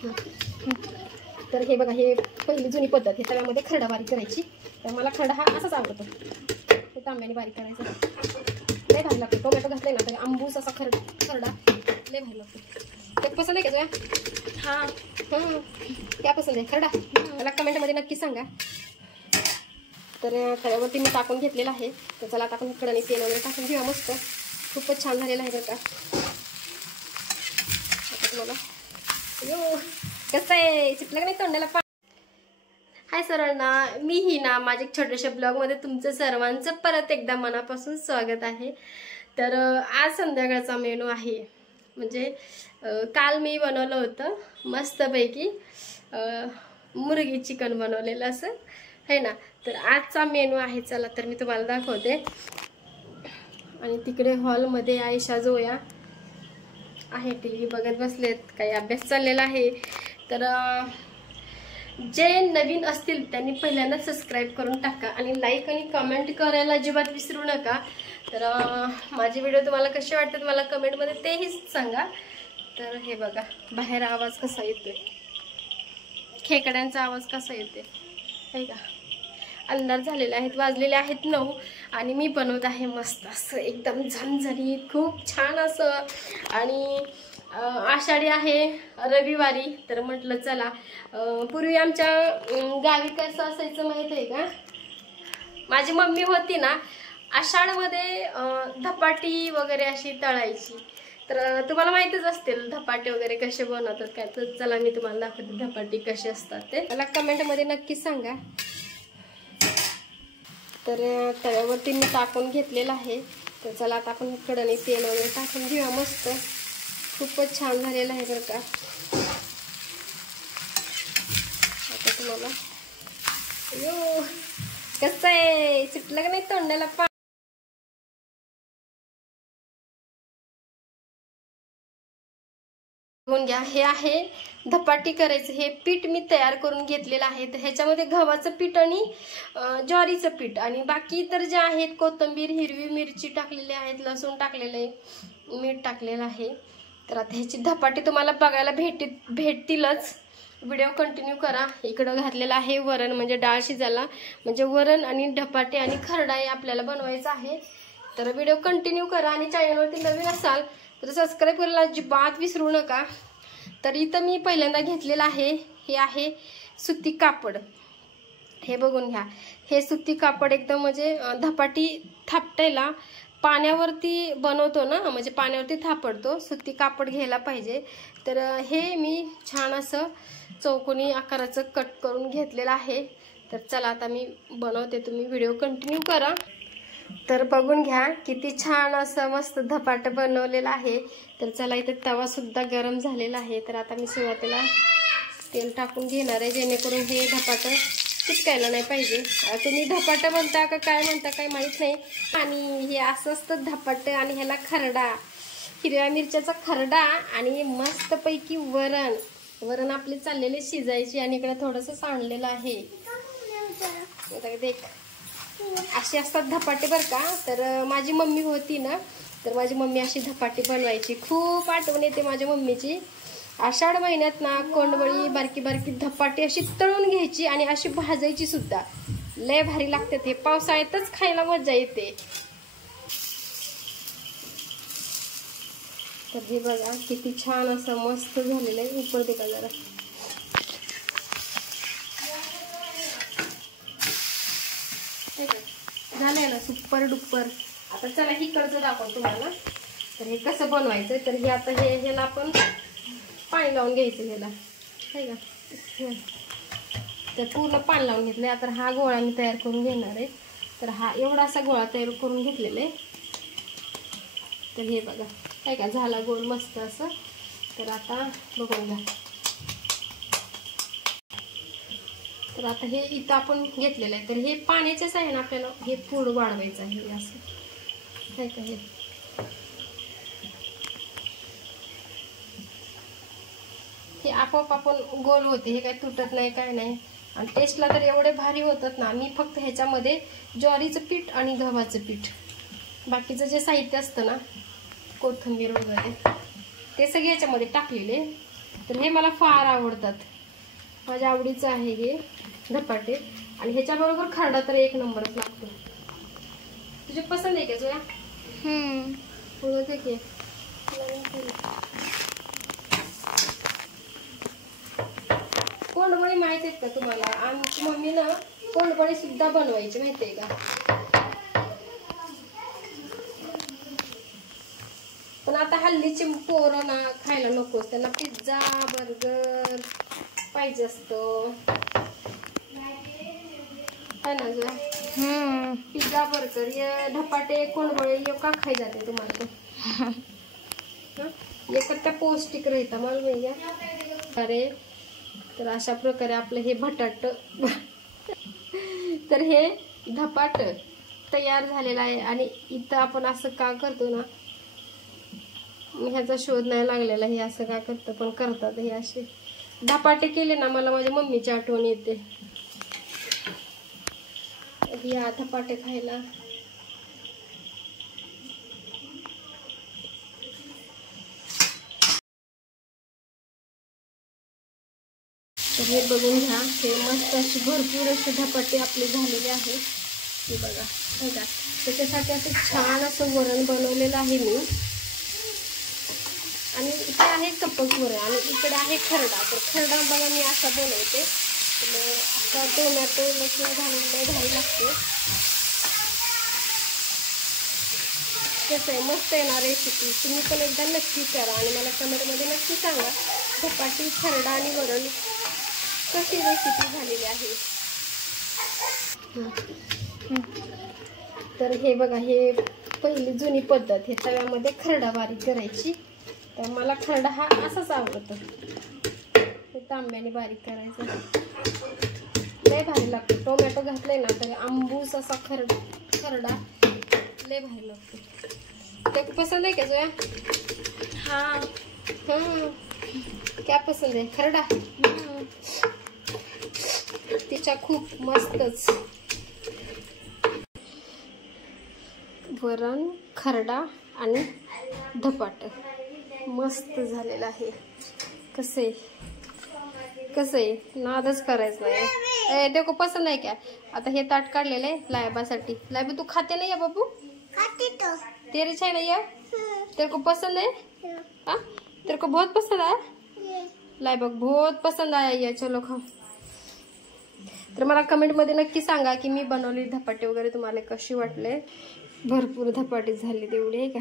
तर हे बघा, हे पहिली जुनी पद्धत आहे तव्यामध्ये खरडा बारीक करायची. तर मला खरडा हा असाच आवडतो, हे तांब्याने बारीक करायचं. लय भारी लागतो. टोमॅटो घातले ना तरी आंबूस असा खरडा लय भारी लागतो. ते पसंत आहे का तुझ्या? हां क्या पसंत आहे खरडा? मला कमेंटमध्ये नक्की सांगा. तर तव्यावरती मी टाकून घेतलेला आहे. तर चला आता आपण कढईत तेल वगैरे टाकून घेऊया. मस्त खूपच छान झालेला आहे बरं का. आता तुम्हाला कसं आहे, चिटलं का नाही तोंडाला? हाय सर्वांना, मी ही ना माझ्या छोट्याशा ब्लॉगमध्ये तुमचं सर्वांचं परत एकदा मनापासून स्वागत आहे. तर आज संध्याकाळचा मेनू आहे, म्हणजे काल मी बनवलं होतं मस्तपैकी मुर्गी चिकन बनवलेलं असं है ना. तर आजचा मेनू आहे, चला तर मी तुम्हाला दाखवते. आणि तिकडे हॉलमध्ये आयशा जोया आहे, टीव्ही बघत बसलेत, काही अभ्यास चाललेला आहे. तर जे नवीन असतील त्यांनी पहिल्यांदा सबस्क्राईब करून टाका आणि लाईक आणि कमेंट करायला अजिबात विसरू नका. तर माझे व्हिडिओ तुम्हाला कसे वाटतात मला कमेंटमध्ये तेही सांगा. तर हे बघा, बाहेर आवाज कसा येतोय, खेकड्यांचा आवाज कसा येतोय आहे का. अंधार झालेले आहेत, वाजलेले आहेत 9 आणि मी बनवत आहे मस्त असं एकदम झणझणीत खूप छान असं. आणि आषाढी आहे रविवारी, तर म्हटलं चला. पूर्वी आमच्या गावी कसं असायचं माहित आहे का, माझी मम्मी होती ना आषाढमध्ये धपाटी वगैरे अशी तळायची. तर तुम्हाला माहितीच असतील धपाटे वगैरे कसे बनवतात काय. तर चला मी तुम्हाला दाखवते धपाटी कसे असतात ते, मला कमेंटमध्ये नक्की सांगा. तर तव्यावरती मी टाकून घेतलेलं आहे. तर चला आता आपण कढईत तेल वगैरे टाकून घेऊया. मस्त खूपच छान झालेलं आहे बरं का. आता तुम्हाला कसं आहे, सुटलं का नाही तोंडाला? बघून घ्या, हे आहे धपाटी करायचं. हे पीठ मी तयार करून घेतलेलं आहे. तर ह्याच्यामध्ये गव्हाचं पीठ आणि ज्वारीचं पीठ आणि बाकी तर जे आहेत कोथिंबीर, हिरवी मिरची टाकलेली आहेत, लसूण टाकलेले, मीठ टाकलेलं आहे. तर आता ह्याची धपाटी तुम्हाला बघायला भेटतीलच. व्हिडिओ कंटिन्यू करा. इकडं घातलेलं आहे वरण, म्हणजे डाळ शिजायला, म्हणजे वरण आणि धपाटे आणि खरडा हे आपल्याला बनवायचं आहे. तर व्हिडिओ कंटिन्यू करा आणि चॅनलवरती नवीन असाल तर सबस्क्राईब करायला अजिबात विसरू नका. तर इथं मी पहिल्यांदा घेतलेलं आहे, हे आहे सुती कापड. हे बघून घ्या, हे सुती कापड एकदम म्हणजे धपाटी थापटायला पाण्यावरती बनवतो ना, म्हणजे पाण्यावरती थापडतो, सुती कापड घ्यायला पाहिजे. तर हे मी छान असं चौकोनी आकाराचं कट करून घेतलेलं आहे. तर चला आता मी बनवते, तुम्ही व्हिडिओ कंटिन्यू करा. तर बघून घ्या किती छान असं मस्त धपाट बनवलेलं आहे. तर चला, इथे तवा सुद्धा गरम झालेला आहे. तर आता मी सुरुवातीला तेल टाकून घेणार आहे, जेणेकरून हे धपाट चिटकायला नाही पाहिजे. तुम्ही धपाट म्हणता का काय म्हणता काय माहित नाही. आणि हे असं असतं धपाट आणि ह्याला खरडा, हिरव्या मिरच्याचा खरडा आणि मस्तपैकी वरण आपले चाललेले शिजायची आणि इकडे थोडंसं सांडलेलं आहे. देख, अशी असतात धपाटे बरं का. तर माझी मम्मी होती ना, तर माझी मम्मी अशी धपाटी बनवायची. खूप आठवण येते माझ्या मम्मीची. आषाढ महिन्यात ना कोंडवळी बारकी बारकी धपाटी अशी तळून घ्यायची आणि अशी भाजायची सुद्धा, लय भारी लागते. ते पावसाळ्यातच खायला मजा येते. तर हे बघा किती छान असं मस्त झालेलं आहे. उपर दे का जरा. झालंय ना सुपर डुप्पर. आता चला ही कर्ज दाखव तुम्हाला. तर हे कसं बनवायचं, तर हे आता ह्याला आपण पाणी लावून घ्यायचं ह्याला, आहे का. तर पूर्ण पाणी लावून घेतलंय. आता हा गोळा मी तयार करून घेणार आहे. तर हा एवढा असा गोळा तयार करून घेतलेला आहे. तर हे बघा, आहे का, झाला गोल मस्त असं. तर आता बघून घ्या. तर आता हे इथं आपण घेतलेलं आहे. तर हे पाण्याचेच आहे ना, आपल्याला हे थोडं वाढवायचं आहे असं, आहे का. हे आपोआप आपण गोल होते, हे काय तुटत नाही काय नाही. आणि टेस्टला तर एवढे भारी होतात ना. मी फक्त ह्याच्यामध्ये ज्वारीचं पीठ आणि गव्हाचं पीठ, बाकीचं जे साहित्य असतं ना कोथिंबीर वगैरे ते सगळे याच्यामध्ये टाकलेले. तर हे मला फार आवडतात, माझ्या आवडीचं आहे हे धपाटे. आणि ह्याच्याबरोबर खरडा तर एक नंबरच लागतो. तुझे पसंत आहे का जोया? पुढं ते की कोंडबळी माहित आहेत का तुम्हाला? आमची मम्मी ना कोंडबळी सुद्धा बनवायची, माहितीये का? पण आता हल्लीची पोरं ना खायला नकोच, त्यांना पिझ्झा बर्गर पाहिजे असतो, है ना जोया? पिझ्झा बर्गर ये धपाटे कोंडबळे ये का खाई जाते तुम्हाला? एक तर त्या पौष्टिक राहता मला माहिती आहे. अरे तर अशा प्रकारे आपलं हे बटाट तर हे धपाट तयार झालेलं आहे. आणि इथं आपण असं का करतो ना, ह्याचा शोध नाही लागलेला हे असं का करतं, पण करतात हे असे धपाटे केले ना, मला माझ्या मम्मीची आठवण येते. या धपाटे खायला. तर हे बघून घ्या, हे मस्त असे भरपूर असे धपाटे आपले झालेले आहेत. हे बघा बघा, त्याच्यासाठी असं छान असं वरण बनवलेलं आहे मी. आणि इथे आहे कपक वरण आणि इकडे आहे खरडा. तर खरडा बघा मी असा बनवते, असा टोमॅटो लसूण घालून भारी लागते. कसं आहे, मस्त आहे ना रेसिपी. तुम्ही पण एकदा नक्की करा आणि मला कमेंटमध्ये नक्की सांगा धपाटी खरडा आणि वरण कशी रेसिपी झालेली आहे. तर हे बघा, हे पहिली जुनी पद्धत, हे तव्यामध्ये खरडा बारीक करायची. तर मला खरडा हा असाच आवडतो, हे तांब्याने बारीक करायचं, लय भारी लागतो. टोमॅटो घातलंय ना तर आंबूस असा खरडा लय भारी लागतो. ते पसंद आहे का जोया? हाँ क्या पसंद आहे? खरडा तिच्या खूप मस्तच. वरण खरडा आणि धपाट मस्त झालेला आहे. कसे नादच करायचं नाही. देखो पसंद आहे क्या? आता हे ताट काढलेलं आहे लायबासाठी. लायबा तू खाते नाही है बाबू? खाते तो. तेरे छै ना ये? तेरे को पसंद है? हाँ तेरे को बहुत पसंद आया? लायबा बहुत पसंद आया ये, चलो खाओ. तर मला कमेंट मध्ये नक्की सांगा की मी बनवलेले धपाटे वगैरे तुम्हाला कशी वाटले. भरपूर धपाटे झाले तेवढे का.